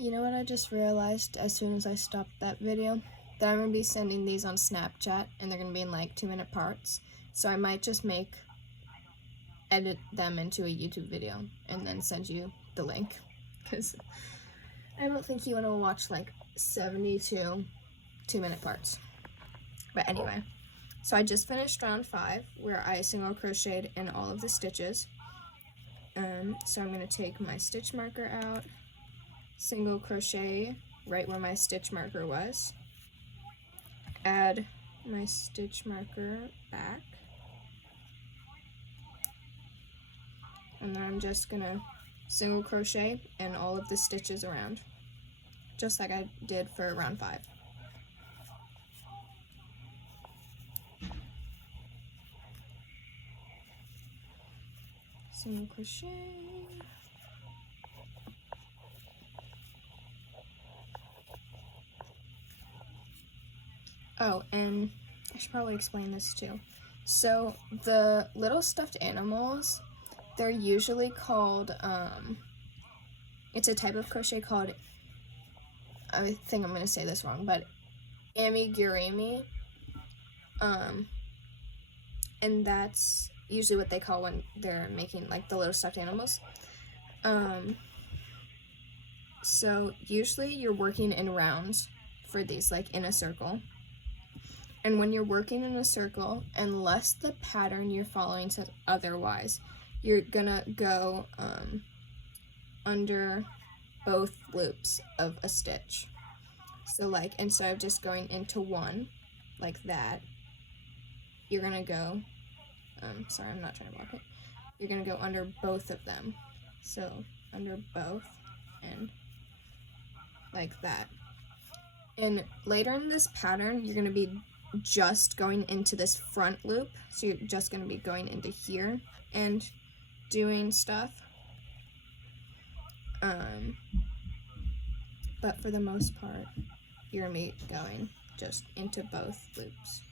You know what I just realized as soon as I stopped that video? That I'm going to be sending these on Snapchat, and they're going to be in like 2-minute parts. So I might just edit them into a YouTube video and then send you the link. Because I don't think you want to watch like 72 2-minute parts. But anyway, so I just finished round 5 where I single crocheted in all of the stitches. So I'm going to take my stitch marker out, single crochet right where my stitch marker was, add my stitch marker back, and then I'm just going to single crochet in all of the stitches around, just like I did for round 5. Single crochet. Oh, and I should probably explain this too. So the little stuffed animals, they're usually called, it's a type of crochet called, I think I'm going to say this wrong, but amigurumi. And that's usually what they call when they're making like the little stuffed animals. So usually you're working in rounds for these, like in a circle. And when you're working in a circle, unless the pattern you're following says otherwise, you're gonna go under both loops of a stitch. So like instead of just going into one like that, you're gonna go, sorry, I'm not trying to block it. You're gonna go under both of them. So under both and like that. And later in this pattern, you're gonna be just going into this front loop. So you're just gonna be going into here and doing stuff. But for the most part, you're gonna be going just into both loops,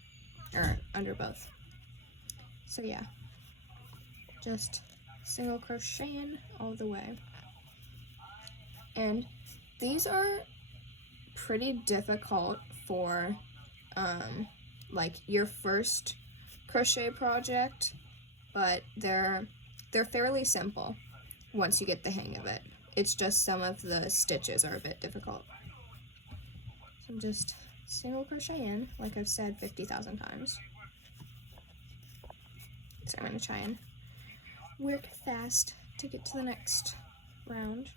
or under both. So yeah, just single crocheting all the way. And these are pretty difficult for like your first crochet project, but they're fairly simple once you get the hang of it. It's just some of the stitches are a bit difficult. So I'm just single crocheting, like I've said 50,000 times. So I'm going to try and work fast to get to the next round.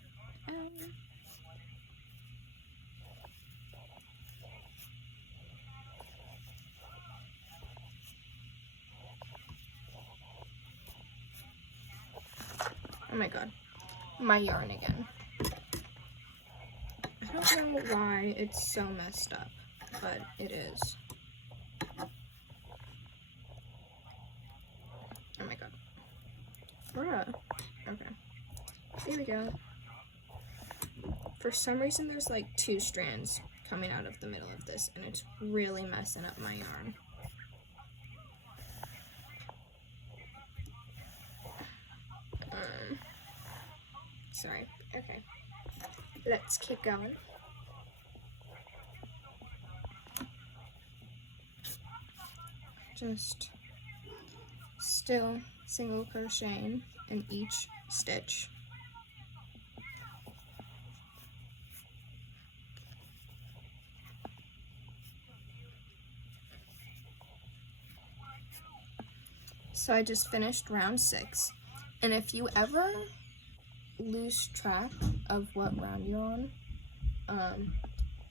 Oh my god, my yarn again. I don't know why it's so messed up, but it is. Oh my god. Bruh. Okay. Here we go. For some reason there's like 2 strands coming out of the middle of this, and it's really messing up my yarn. Sorry. Okay. Let's keep going. Just still single crocheting in each stitch. So I just finished round 6, and if you ever lose track of what round you're on,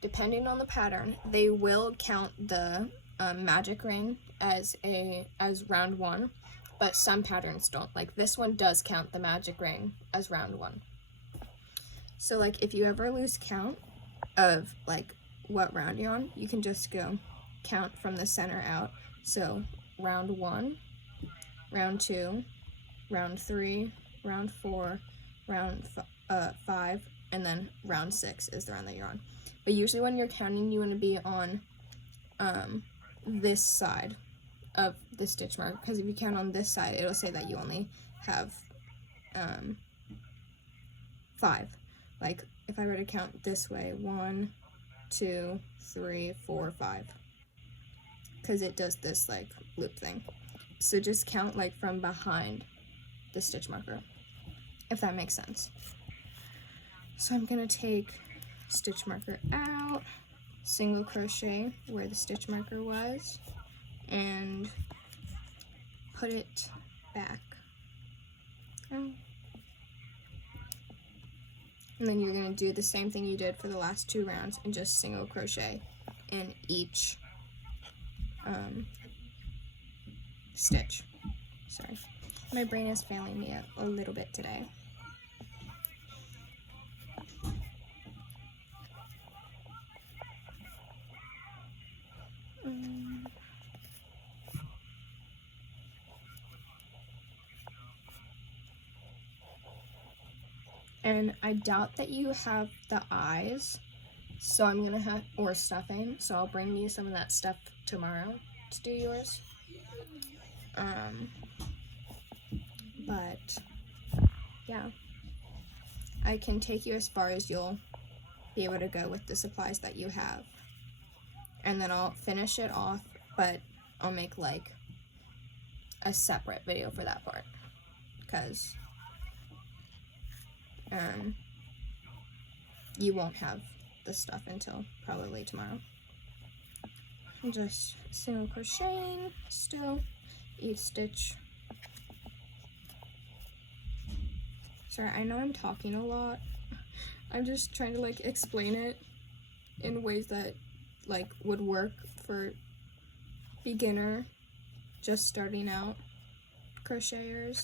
depending on the pattern, they will count the magic ring as round 1, but some patterns don't. Like this one does count the magic ring as round 1. So like if you ever lose count of like what round you're on, you can just go count from the center out. So round 1, round 2, round 3, round 4, round 5, and then round 6 is the round that you're on. But usually when you're counting, you want to be on this side of the stitch mark, because if you count on this side, it'll say that you only have 5. Like if I were to count this way, 1, 2, 3, 4, 5, because it does this like loop thing. So just count like from behind the stitch marker, if that makes sense. So I'm gonna take stitch marker out, single crochet where the stitch marker was, and put it back. Oh. And then you're going to do the same thing you did for the last 2 rounds and just single crochet in each stitch. Sorry, my brain is failing me a little bit today. And I doubt that you have the eyes, so I'm gonna have, or stuffing, so I'll bring you some of that stuff tomorrow to do yours. But yeah, I can take you as far as you'll be able to go with the supplies that you have, and then I'll finish it off, but I'll make like a separate video for that part, because you won't have the stuff until probably tomorrow. I'm just single crocheting still, each stitch. Sorry, I know I'm talking a lot. I'm just trying to like explain it in ways that like would work for beginner, just starting out crocheter,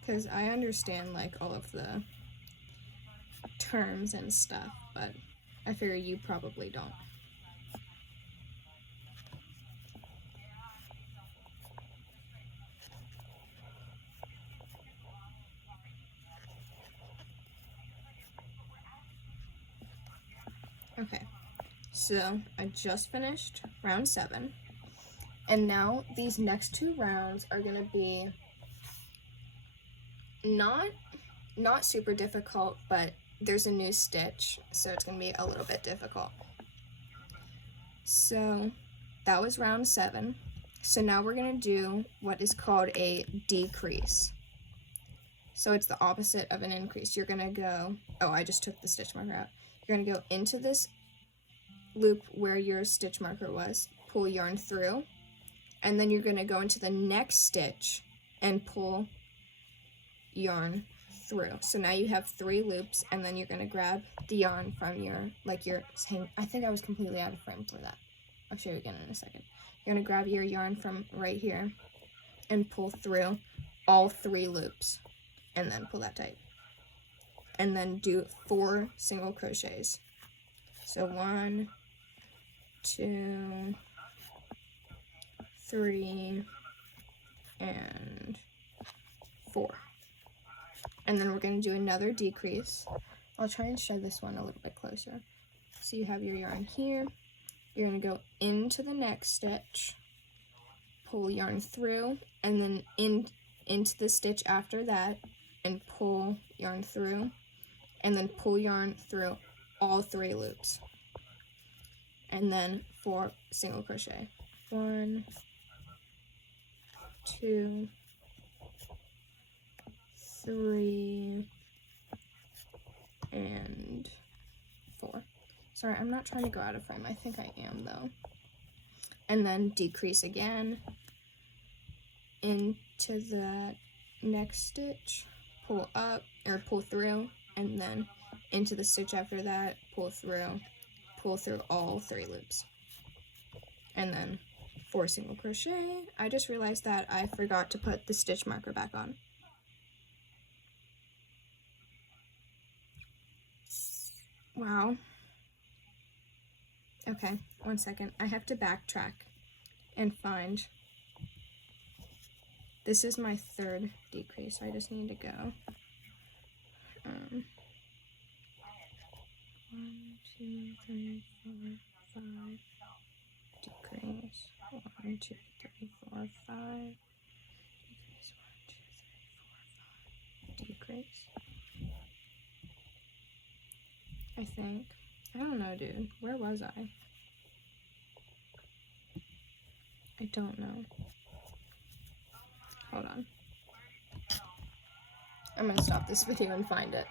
because I understand like all of the terms and stuff, but I figure you probably don't. Okay, so I just finished round 7, and now these next 2 rounds are gonna be not super difficult, but there's a new stitch, so it's gonna be a little bit difficult. So that was round 7. So now we're gonna do what is called a decrease. So it's the opposite of an increase. You're gonna go, oh, I just took the stitch marker out. You're gonna go into this loop where your stitch marker was, pull yarn through, and then you're gonna go into the next stitch and pull yarn through. So now you have 3 loops, and then you're gonna grab the yarn from your, like your hang. I think I was completely out of frame for that. I'll show you again in a second. You're gonna grab your yarn from right here and pull through all 3 loops, and then pull that tight, and then do 4 single crochets. So 1, 2, 3, and 4. And then we're going to do another decrease. I'll try and show this one a little bit closer. So you have your yarn here. You're going to go into the next stitch, pull yarn through, and then into the stitch after that, and pull yarn through, and then pull yarn through all 3 loops, and then 4 single crochet. 1, 2, 3, and 4. Sorry, I'm not trying to go out of frame. I think I am though. And then decrease again into the next stitch, pull up or pull through, and then into the stitch after that, pull through all 3 loops, and then 4 single crochet. I just realized that I forgot to put the stitch marker back on. Wow. Okay, 1 second. I have to backtrack and find. This is my 3rd decrease, so I just need to go. 1, 2, 3, 4, 5. Decrease. 1, 2, 3, 4, 5. Grace. I think. I don't know, dude. Where was I? I don't know. Hold on. I'm gonna stop this video and find it.